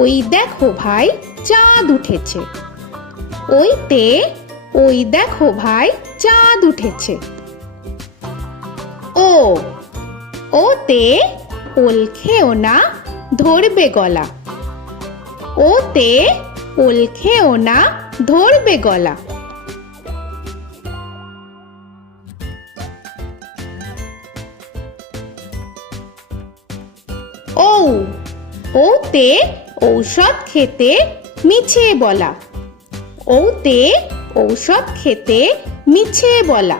ওই দেখো ভাই, চাঁদ উঠেছে। ওইতে ওই দেখো ভাই, চাঁদ উঠেছে। ও, ওতে ওল খেও না, ধরবে গলা। ওতে ওল খেও না, ধরবে গলা। ও, ওতে ঔষধ খেতে মিছে বলা। ওতে ঔষধ খেতে মিছে বলা।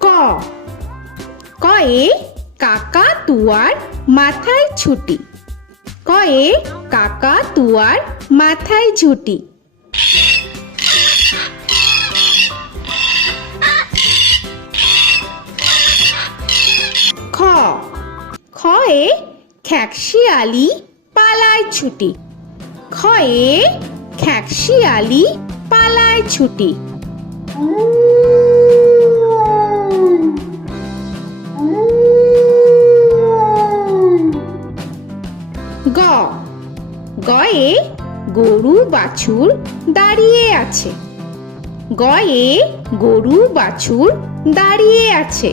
ক। কয়ে কাকা তুয়ার মাথায় ছুটি। কয়ে কাকা তুয়ার মাথায় ঝুটি খ্যাকশিয়ালি পালায় ছুটি। খয়ে খ্যাকশিয়ালি পালায় ছুটি। গ। গয়ে গরু বাছুর দাঁড়িয়ে আছে। গয়ে গরু বাছুর দাঁড়িয়ে আছে।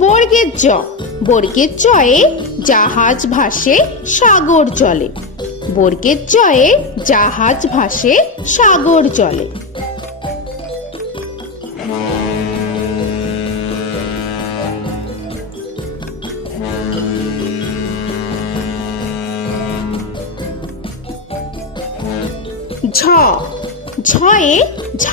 বর্গের জ। বর্গের জয়ে জাহাজ ভাসে সাগর জলে। বর্গের জয়ে জাহাজ ভাসে সাগর জলে।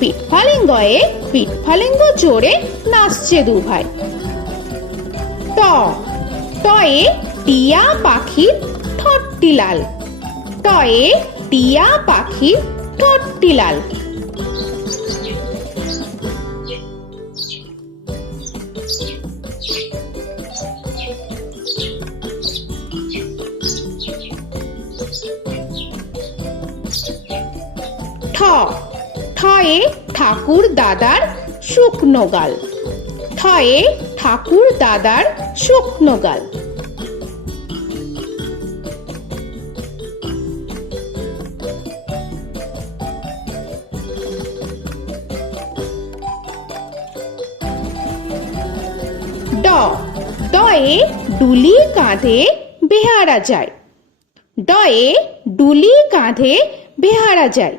পিঠফালিঙ্গয়ে পিঠফালিঙ্গ জোরে নাচছে দু ভাই। ট। টয়ে টিয়া পাখির ঠট্টি লাল। টয়ে টিয়া পাখির ঠট্টি লাল। ঠাকুর দাদার শুকনো গাল। ঠয়ে ঠাকুর দাদার শুকনো গাল। ড ডয়ে ডুলি কাঁধে বেহারা যায়। ডয়ে ডুলি কাঁধে বেহারা যায়।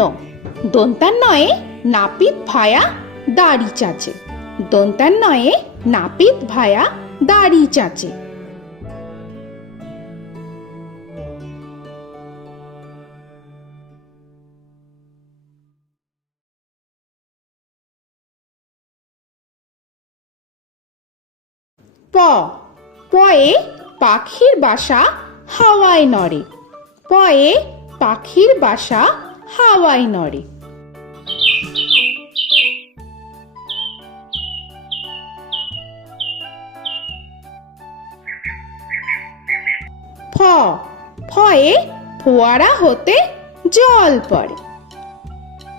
দন্তান্ন দন্তান্নয়ে নাপিত ভায়া দাড়ি চাচে। দন্তান্নয়ে নাপিত ভায়া দাড়ি চাচে। প, পয়ে পাখির বাসা হাওয়ায় নড়ে। পয়ে পাখির বাসা হাওয়ায় নড়ে। ফ ফয়ে ফোয়ারা হতে জল পড়ে।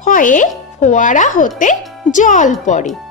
ফয়ে ফোয়ারা হতে জল পড়ে।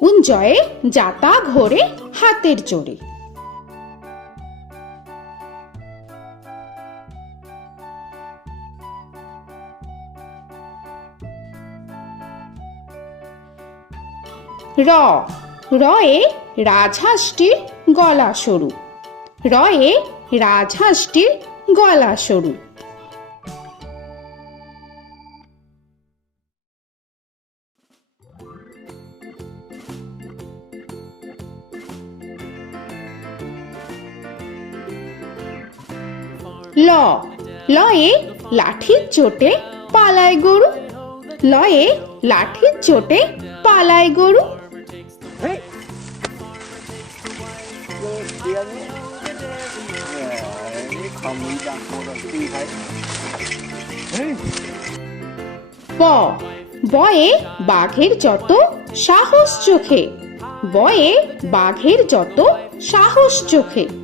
উঞ্জয়ে যাতা ঘোরে হাতের জোরে। র রয়ে রাজহাঁসটির গলা সরু। রয়ে রাজহাঁসটির গলা সরু। ল। লয়ে লাঠির চোটে পালায় গরু। লয়ে লাঠির চোটে পালায় গরু! ব বয়ে বাঘের যত সাহস চোখে। বয়ে বাঘের যত সাহস চোখে।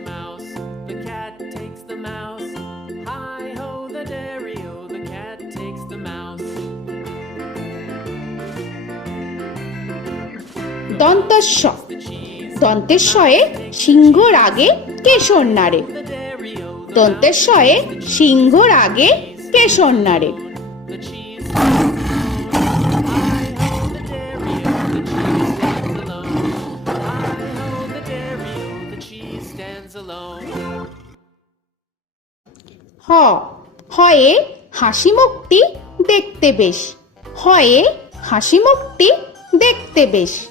দন্তস্ব। দন্তেশ্বয়ে সিংহ রাগে কেশর নাড়ে। দন্তেশ্বয়ে সিংহ রাগে কেশর নাড়ে। হ, হয়ে হাসি মুক্তি দেখতে বেশ। হয়ে হাসি মুক্তি দেখতে বেশ।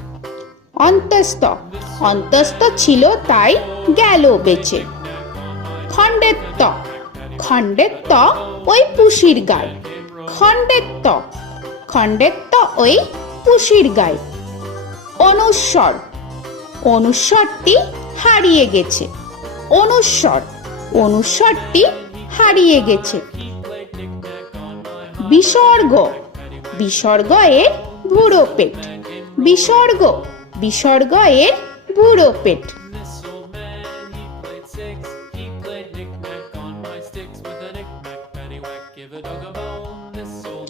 অন্তস্ত অন্তস্ত ছিল তাই গেল বেঁচে। খণ্ডেত্ব খণ্ডেত্ব ওই পুষির গায় খণ্ডেত্ব খণ্ডেত্ব ওই পুষির গায় অনুস্বর। অনুস্বরটি হারিয়ে গেছে। অনুস্বর। অনুস্বরটি হারিয়ে গেছে। বিসর্গ। বিসর্গ এর বুড়ো পেট। বিসর্গ। বিসর্গ এর বুড়ো পেট।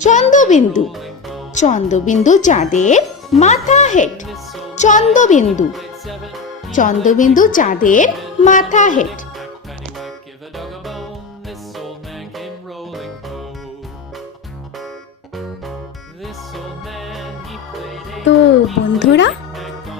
চন্দ্রবিন্দু। চন্দ্রবিন্দু চাঁদের মাথা হেট। চন্দ্রবিন্দু। চন্দ্রবিন্দু চাঁদের মাথা হেট। তো বন্ধুরা